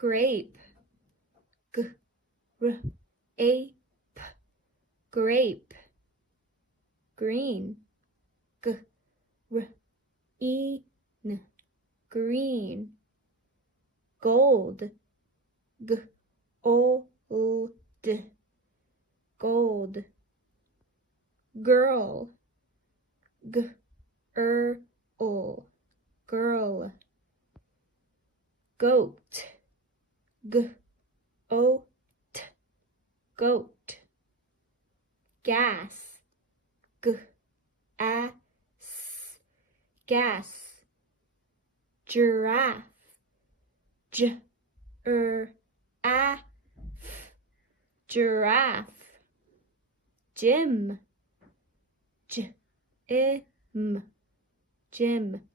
grape, ape, grape, green, green, green, gold, gold, gold, girl, girl, girl, goat, goat, goat, gas, gas, gas, giraffe, giraffe, giraffe, gym, gym, gym,